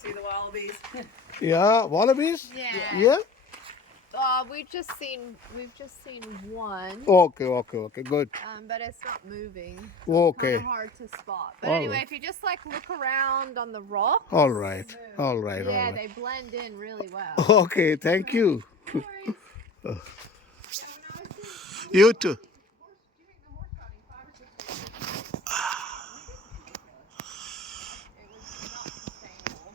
See the wallabies? Yeah, wallabies? Yeah. Yeah? We've just seen one, Okay, good. but it's not moving. Okay. Kind of hard to spot. But All anyway, right. if you just like look around on the rocks, All right. All right. yeah, All right. they blend in really well. Okay, thank you. No worries. Yeah, when I was doing You too. doing the horse riding 5 or 6 years ago, it was not sustainable.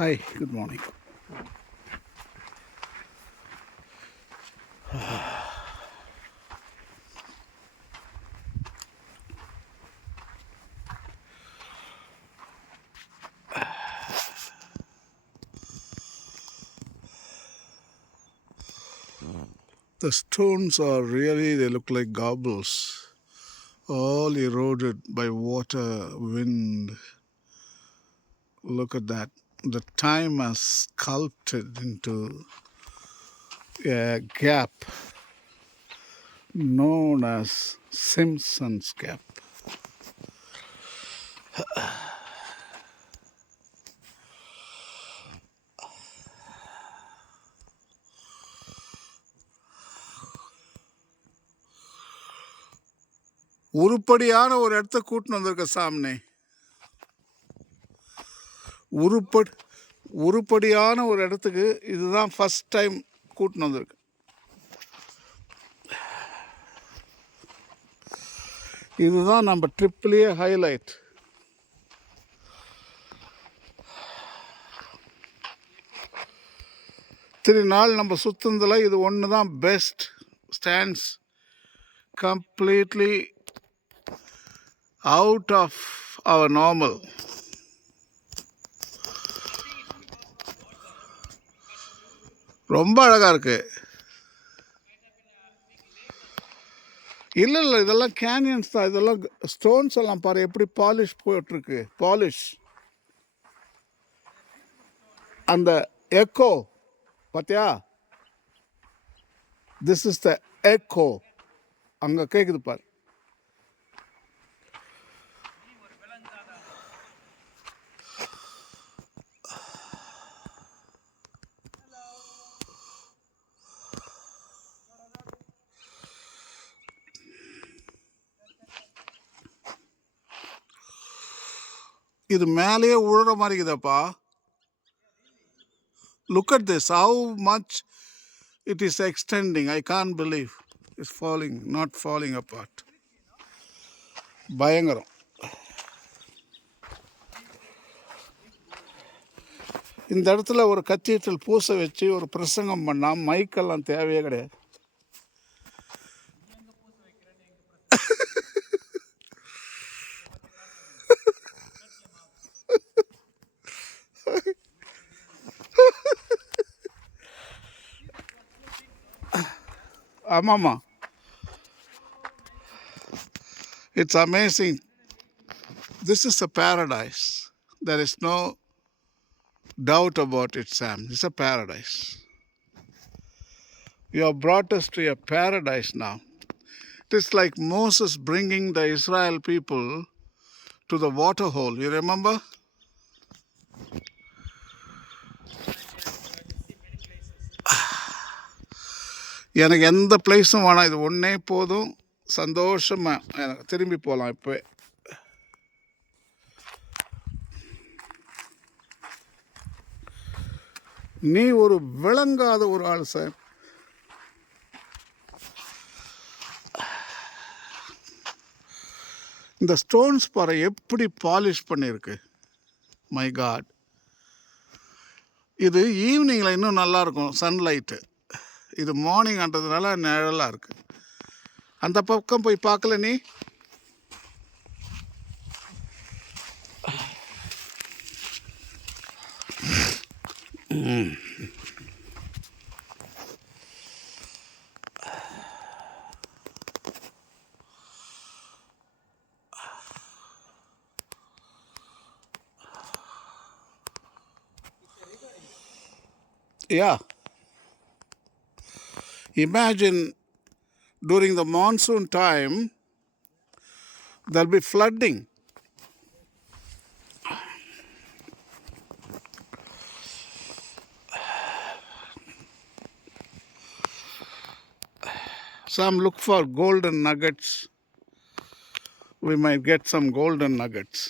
Hi, good morning. The stones are really, they look like gobbles, all eroded by water, wind. Look at that. The time has sculpted into a gap known as Simpson's Gap. உருப்படியான ஒரு இடத்த கூட்டின்னு வந்திருக்க சாமனே. உருப்படியான ஒரு இடத்துக்கு இதுதான் ஃபர்ஸ்ட் டைம் கூட்டின்னு வந்திருக்கு. இதுதான் நம்ம ட்ரிப்லேயே ஹைலைட். இத்தனை நாள் நம்ம சுற்றுனதில் இது ஒன்று தான் best. Stands completely out of our normal. ரொம்ப அழகாக இருக்கு. இல்லை இதெல்லாம் கேனியன்ஸ் தான். இதெல்லாம் ஸ்டோன்ஸ் எல்லாம் பாரு எப்படி பாலிஷ் போயிட்டுருக்கு. பாலிஷ் அந்த எக்கோ பார்த்தியா? This is the echo. அங்கே கேட்குது பாரு. இது மேலேயே உழுற மாதிரி இருக்குதாப்பா. Look at this, how much it is extending. I can't believe it's falling, not falling apart. பயங்கரம். இந்த இடத்துல ஒரு கத்தீட்ரல் பூசை வச்சு ஒரு பிரசங்கம் பண்ணால் மைக்கெல்லாம் தேவையே கிடையாது. ஆமாம்மா, it's amazing. This is a paradise. There is no doubt about it, Sam. It's a paradise. You have brought us to a paradise now. It is like Moses bringing the Israel people to the water hole. You remember? எனக்கு எந்த பிளேஸும் வேணாம், இது ஒன்றே போதும். சந்தோஷமாக எனக்கு திரும்பி போகலாம் இப்போவே. நீ ஒரு விளங்காத ஒரு ஆள் சார். இந்த ஸ்டோன்ஸ் பாரு எப்படி பாலிஷ் பண்ணியிருக்கு. My God. இது ஈவினிங்கில் இன்னும் நல்லாயிருக்கும் சன்லைட்டு. இது மார்னிங்ன்றதுனால நிழலாக இருக்குது. அந்த பக்கம் போய் பார்க்கல நீ? Yeah. Imagine during the monsoon time, there'll be flooding. Some look for golden nuggets. We might get some golden nuggets.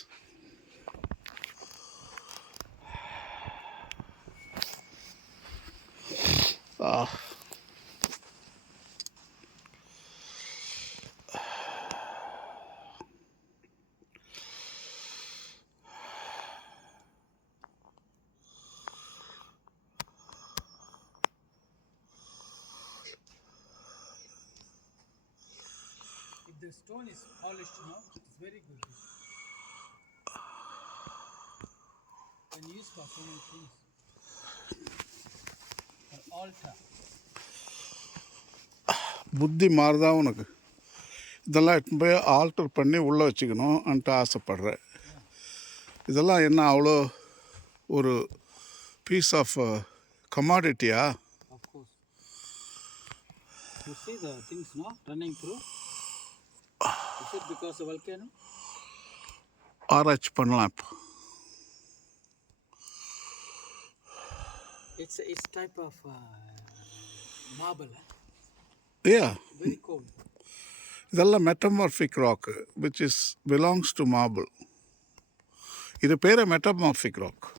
Ah. If the stone is polished now, it's very good. Can use for so many things. For altar. புத்தி மாறுதா உனக்கு? இதெல்லாம் எடுத்துன்னு போய் ஆல்டர் பண்ணி உள்ளே வச்சுக்கணும்ன்ட்டு ஆசைப்படுறேன். இதெல்லாம் என்ன அவ்வளோ ஒரு பீஸ் ஆஃப் கமாடிட்டியா? Of course. You see the things now running through? Is it because of volcano? ஆராய்ச்சி பண்ணலாம் இப்போ. It's type of marble. Yeah. Very cold. இதெல்லாம் metamorphic rock which belongs to marble. இது பேர் மெட்டமார்பிக் ராக்.